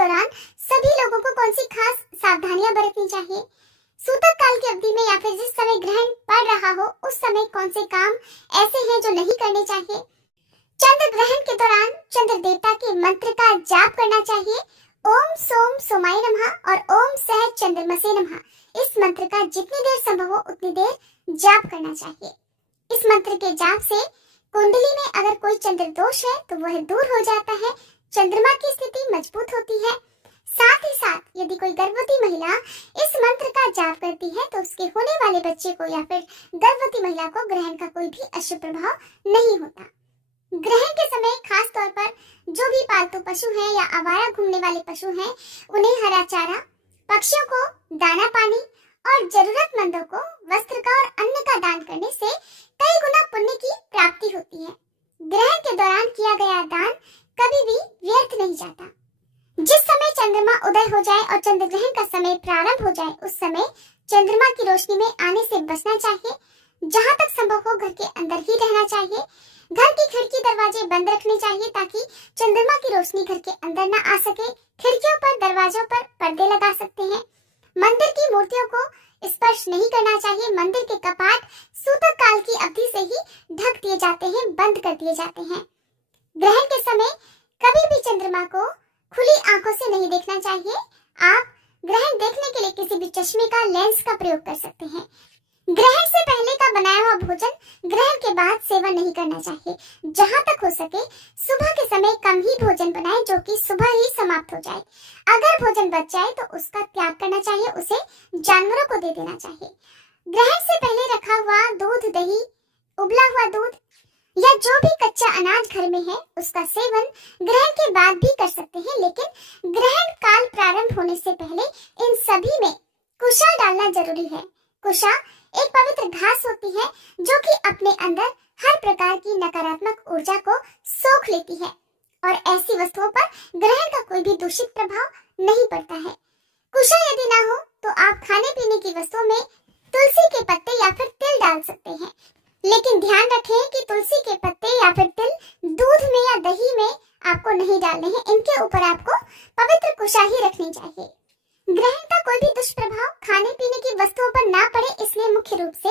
दौरान सभी लोगों को कौन सी खास सावधानियां बरतनी चाहिए? सूतक काल की अवधि में या फिर जिस समय ग्रहण पड़ रहा हो उस समय कौन से काम ऐसे हैं जो नहीं करने चाहिए? चंद्र ग्रहण के दौरान चंद्र देवता के मंत्र का जाप करना चाहिए। ओम सोम सोमाय नमः और ओम सह चंद्रमसे नमः। इस मंत्र का जितनी देर संभव हो उतनी देर जाप करना चाहिए। इस मंत्र के जाप से कुंडली में अगर कोई चंद्र दोष है तो वह दूर हो जाता है, चंद्रमा की स्थिति मजबूत होती है। साथ ही साथ यदि कोई गर्भवती महिला इस मंत्र का जाप करती है तो उसके होने वाले बच्चे को या फिर गर्भवती महिला को ग्रहण का कोई भी अशुभ प्रभाव नहीं होता। ग्रहण के समय खास तौर पर जो भी पालतू पशु हैं या आवारा घूमने वाले पशु हैं उन्हें हरा चारा, पक्षियों को दाना पानी और जरूरतमंदों को वस्त्र का और अन्न का दान करने से कई गुना पुण्य की प्राप्ति होती है। ग्रहण के दौरान किया गया दान कभी भी व्यर्थ नहीं जाता। जिस समय चंद्रमा उदय हो जाए और चंद्र ग्रहण का समय प्रारंभ हो जाए उस समय चंद्रमा की रोशनी में आने से बचना चाहिए। जहां तक संभव हो घर के अंदर ही रहना चाहिए। घर की खिड़की दरवाजे बंद रखने चाहिए ताकि चंद्रमा की रोशनी घर के अंदर न आ सके। खिड़कियों पर दरवाजों पर पर्दे लगा सकते हैं। मंदिर की मूर्तियों को स्पर्श नहीं करना चाहिए। मंदिर के कपाट सूतक काल की अवधि से ही ढक दिए जाते हैं, बंद कर दिए जाते हैं। ग्रहण के समय कभी भी चंद्रमा को खुली आंखों से नहीं देखना चाहिए। आप ग्रहण देखने के लिए किसी भी चश्मे का लेंस का प्रयोग कर सकते हैं। ग्रहण से पहले का बनाया हुआ भोजन ग्रहण के बाद सेवन नहीं करना चाहिए। जहां तक हो सके सुबह के समय कम ही भोजन बनाएं जो कि सुबह ही समाप्त हो जाए। अगर भोजन बच जाए तो उसका त्याग करना चाहिए, उसे जानवरों को दे देना चाहिए। ग्रहण से पहले रखा हुआ दूध, दही, उबला हुआ दूध या जो भी कच्चा अनाज घर में है उसका सेवन ग्रहण के बाद भी कर सकते हैं, लेकिन ग्रहण काल प्रारंभ होने से पहले इन सभी में कुशा डालना जरूरी है। कुशा एक पवित्र घास होती है जो कि अपने अंदर हर प्रकार की नकारात्मक ऊर्जा को सोख लेती है और ऐसी वस्तुओं पर ग्रहण का कोई भी दूषित प्रभाव नहीं पड़ता है। कुशा यदि ना हो तो आप खाने पीने की वस्तुओं में तुलसी के पत्ते या फिर तिल डाल सकते हैं, लेकिन ध्यान रखें कि तुलसी के पत्ते या फिर तिल दूध में या दही में आपको नहीं डालने हैं। इनके ऊपर आपको पवित्र कुशा ही रखनी चाहिए। ग्रहण का कोई भी दुष्प्रभाव खाने पीने की वस्तुओं पर ना पड़े, इसलिए मुख्य रूप से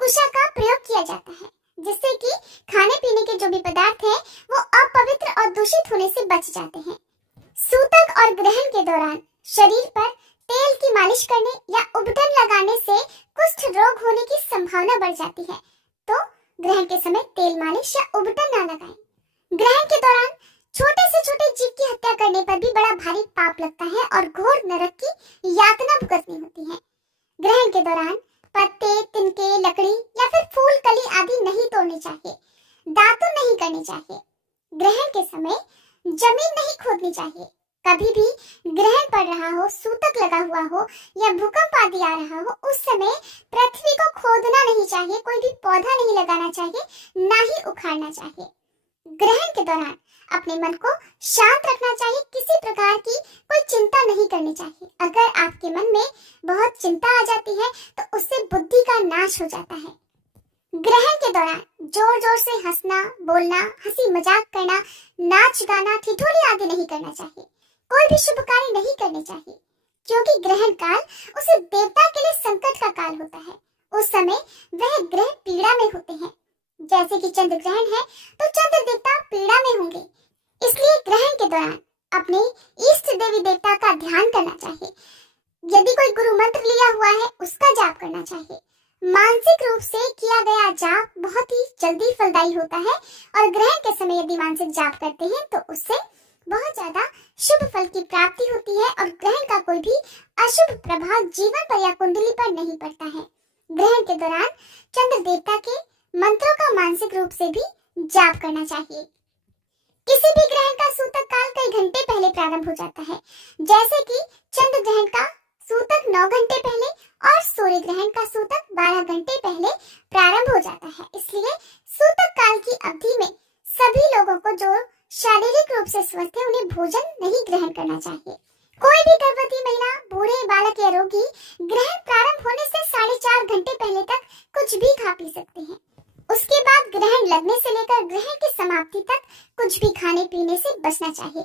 कुशा का प्रयोग किया जाता है, जिससे कि खाने पीने के जो भी पदार्थ हैं वो अपवित्र और दूषित होने से बच जाते हैं। सूतक और ग्रहण के दौरान शरीर पर तेल की मालिश करने या उबटन लगाने से कुष्ठ रोग होने की संभावना बढ़ जाती है, तो ग्रहण के समय तेल मालिश या उबटन ना लगाएं। ग्रहण के दौरान छोटे से छोटे जीव की हत्या करने पर भी बड़ा भारी पाप लगता है और घोर नरक की यातना भुगतनी होती है। ग्रहण के दौरान पत्ते, तिनके, लकड़ी या फिर फूल, कली आदि नहीं तोड़ने चाहिए। दातुन नहीं करनी चाहिए। ग्रहण के समय जमीन नहीं खोदनी चाहिए। कभी भी ग्रहण पड़ रहा हो, सूतक लगा हुआ हो या भूकंप आदि आ रहा हो उस समय पृथ्वी को खोदना नहीं चाहिए, कोई भी पौधा नहीं लगाना चाहिए, ना ही उखाड़ना चाहिए। ग्रहण के दौरान अपने मन को शांत रखना चाहिए। किसी प्रकार की कोई चिंता नहीं करनी चाहिए। अगर आपके मन में बहुत चिंता आ जाती है तो उससे बुद्धि का नाश हो जाता है। ग्रहण के दौरान जोर जोर से हंसना, बोलना, हंसी मजाक करना, नाच गाना, ठिठोली आदि नहीं करना चाहिए। कोई भी शुभ कार्य नहीं करने चाहिए, क्योंकि ग्रहण काल उस देवता के लिए संकट का काल होता है। उस समय वह ग्रह पीड़ा में होते हैं। जैसे कि चंद्र ग्रहण है तो चंद्र देवता पीड़ा में होंगे, इसलिए ग्रहण के दौरान अपने इष्ट देवी देवता का ध्यान करना चाहिए। यदि कोई गुरु मंत्र लिया हुआ है उसका जाप करना चाहिए। मानसिक रूप से किया गया जाप बहुत ही जल्दी फलदायी होता है और ग्रहण के समय यदि मानसिक जाप करते हैं तो उससे बहुत ज्यादा शुभ फल की प्राप्ति होती है और ग्रहण का कोई भी अशुभ प्रभाव जीवन पर या कुंडली पर नहीं पड़ता है। ग्रहण के दौरान चंद्र देवता के मंत्रों का मानसिक रूप से भी जाप करना चाहिए। किसी भी ग्रहण का सूतक काल कई घंटे पहले प्रारंभ हो जाता है, जैसे कि चंद्र ग्रहण का सूतक 9 घंटे पहले और सूर्य ग्रहण का सूतक 12 घंटे पहले प्रारंभ हो जाता है। इसलिए सूतक काल की अवधि में सभी लोगों को जो शारीरिक रूप से स्वस्थ है उन्हें भोजन नहीं ग्रहण करना चाहिए। कोई भी गर्भवती महिला, बूढ़े, बालक या रोगी ग्रहण प्रारंभ होने से 4.5 घंटे पहले तक कुछ भी खा पी सकते हैं। उसके बाद ग्रहण लगने से लेकर ग्रहण की समाप्ति तक कुछ भी खाने पीने से बचना चाहिए।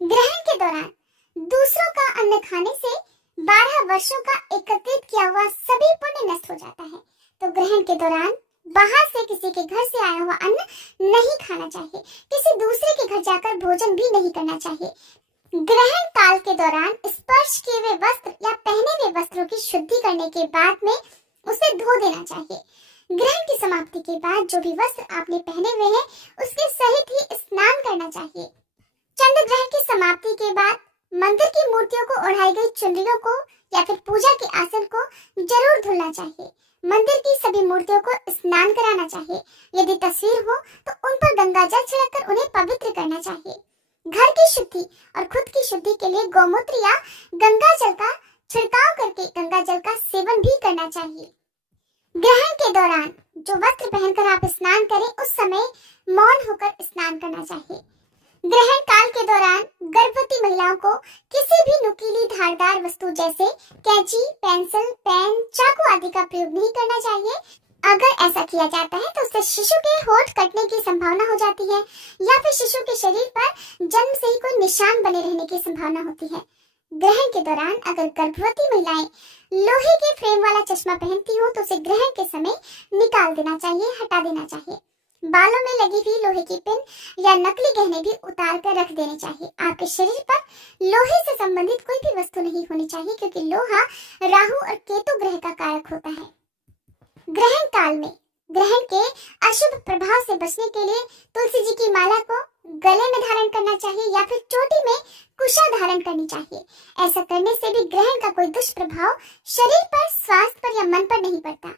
ग्रहण के दौरान दूसरों का अन्न खाने से 12 वर्षों का एकत्रित किया हुआ सभी पुण्य नष्ट हो जाता है। तो ग्रहण के दौरान बाहर से किसी के घर से आया हुआ अन्न नहीं खाना चाहिए। किसी दूसरे के घर जाकर भोजन भी नहीं करना चाहिए। ग्रहण काल के दौरान स्पर्श किए हुए वस्त्र या पहने हुए वस्त्रों की शुद्धि करने के बाद में उसे धो देना चाहिए। ग्रहण की समाप्ति के बाद जो भी वस्त्र आपने पहने हुए हैं उसके सहित ही स्नान करना चाहिए। चंद्र ग्रहण की समाप्ति के बाद मंदिर की मूर्तियों को ओढ़ाई गई चुनरियों को या फिर पूजा के आसन को जरूर धुलना चाहिए। मंदिर की सभी मूर्तियों को स्नान कराना चाहिए। यदि तस्वीर हो तो उन पर गंगा जल छिड़ककर उन्हें पवित्र करना चाहिए। घर की शुद्धि और खुद की शुद्धि के लिए गौमूत्र या गंगा जल का छिड़काव करके गंगा जल का सेवन भी करना चाहिए। ग्रहण के दौरान जो वस्त्र पहनकर आप स्नान करें उस समय मौन होकर स्नान करना चाहिए। ग्रहण काल के दौरान गर्भवती महिलाओं को किसी भी नुकीली धारदार वस्तु जैसे कैंची, पेंसिल, पेन, चाकू आदि का प्रयोग नहीं करना चाहिए। अगर ऐसा किया जाता है तो उससे शिशु के होंठ कटने की संभावना हो जाती है या फिर शिशु के शरीर पर जन्म से ही कोई निशान बने रहने की संभावना होती है। ग्रहण के दौरान अगर गर्भवती महिलाएं लोहे के फ्रेम वाला चश्मा पहनती हो तो उसे ग्रहण के समय निकाल देना चाहिए, हटा देना चाहिए। बालों में लगी हुई लोहे की पिन या नकली गहने भी उतार कर रख देने चाहिए। आपके शरीर पर लोहे से संबंधित कोई भी वस्तु नहीं होनी चाहिए क्योंकि लोहा राहु और केतु ग्रह का कारक होता है। ग्रहण काल में ग्रहण के अशुभ प्रभाव से बचने के लिए तुलसी जी की माला को गले में धारण करना चाहिए या फिर चोटी में कुशा धारण करनी चाहिए। ऐसा करने से भी ग्रहण का कोई दुष्प्रभाव शरीर पर, स्वास्थ्य पर या मन पर नहीं पड़ता।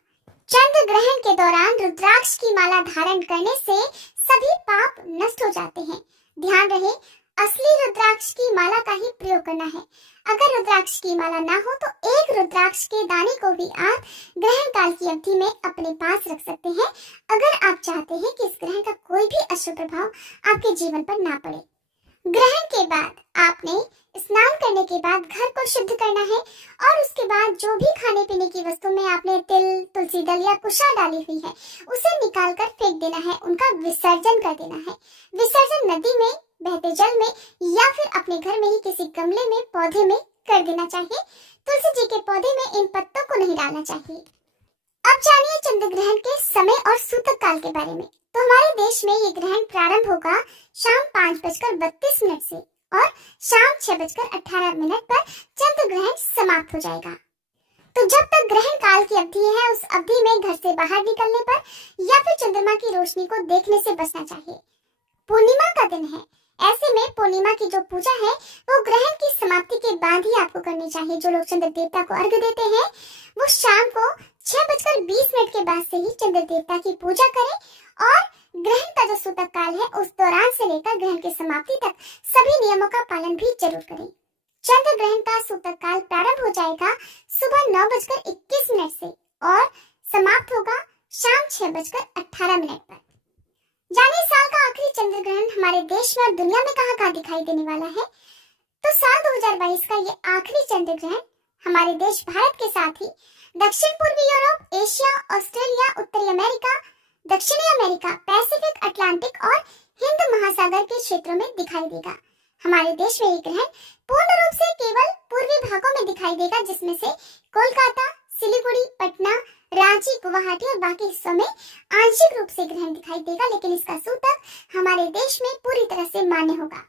चंद्र ग्रहण के दौरान रुद्राक्ष की माला धारण करने से सभी पाप नष्ट हो जाते हैं। ध्यान रहे, असली रुद्राक्ष की माला का ही प्रयोग करना है। अगर रुद्राक्ष की माला ना हो तो एक रुद्राक्ष के दाने को भी आप ग्रहण काल की अवधि में अपने पास रख सकते हैं अगर आप चाहते हैं कि इस ग्रहण का कोई भी अशुभ प्रभाव आपके जीवन पर ना पड़े। ग्रहण के बाद आपने स्नान करने के बाद घर को शुद्ध करना है और उसके बाद जो भी खाने पीने की वस्तु में आपने तिल, तुलसी दल या कुशा डाली हुई है उसे निकाल कर फेंक देना है, उनका विसर्जन कर देना है। विसर्जन नदी में, बहते जल में या फिर अपने घर में ही किसी गमले में, पौधे में कर देना चाहिए। तुलसी जी के पौधे में इन पत्तों को नहीं डालना चाहिए। अब जानिए चंद्र ग्रहण के समय और सूतक काल के बारे में। तो हमारे देश में ये ग्रहण प्रारंभ होगा शाम 5:32 से और शाम 6:18 पर चंद्र ग्रहण समाप्त हो जाएगा। तो जब तक ग्रहण काल की अवधि है उस अवधि में घर से बाहर निकलने पर या फिर चंद्रमा की रोशनी को देखने से बचना चाहिए। पूर्णिमा का दिन है, ऐसे में पूर्णिमा की जो पूजा है वो ग्रहण की समाप्ति के बाद ही आपको करनी चाहिए। जो लोग चंद्र देवता को अर्घ्य देते हैं वो शाम को 6:20 के बाद से ही चंद्र देवता की पूजा करें और ग्रहण का जो सूतक काल है उस दौरान से लेकर ग्रहण की समाप्ति तक सभी नियमों का पालन भी जरूर करें। चंद्र ग्रहण का सूतक काल प्रारंभ हो जाएगा सुबह 9:21 से और समाप्त होगा शाम 6:18 पर। जानिए साल का आखिरी चंद्र ग्रहण हमारे देश में और दुनिया में कहां दिखाई देने वाला है। तो साल 2022 का ये आखिरी चंद्र ग्रहण हमारे देश भारत के साथ ही दक्षिण पूर्वी यूरोप, एशिया, ऑस्ट्रेलिया, उत्तरी अमेरिका, दक्षिणी अमेरिका, पैसिफिक, अटलांटिक और हिंद महासागर के क्षेत्रों में दिखाई देगा। हमारे देश में ये ग्रहण पूर्ण रूप से केवल पूर्वी भागों में दिखाई देगा जिसमें से कोलकाता, सिलीगुड़ी, पटना, रांची, गुवाहाटी और बाकी हिस्सों में आंशिक रूप से ग्रहण दिखाई देगा, लेकिन इसका सूतक हमारे देश में पूरी तरह से मान्य होगा।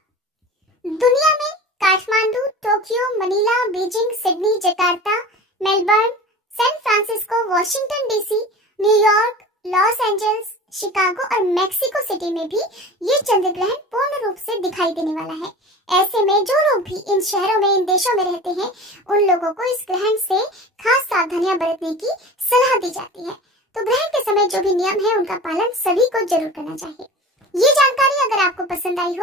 दुनिया में Kathmandu, Tokyo, Manila, Beijing, Sydney, Jakarta, Melbourne, San Francisco, Washington DC, New York, Los Angeles, Chicago और मेक्सिको सिटी में भी ये चंद्र ग्रहण पूर्ण रूप से दिखाई देने वाला है। ऐसे में जो लोग भी इन शहरों में, इन देशों में रहते हैं उन लोगों को इस ग्रहण से खास सावधानियां बरतने की सलाह दी जाती है। तो ग्रहण के समय जो भी नियम है उनका पालन सभी को जरूर करना चाहिए। ये जानकारी अगर आपको पसंद आई हो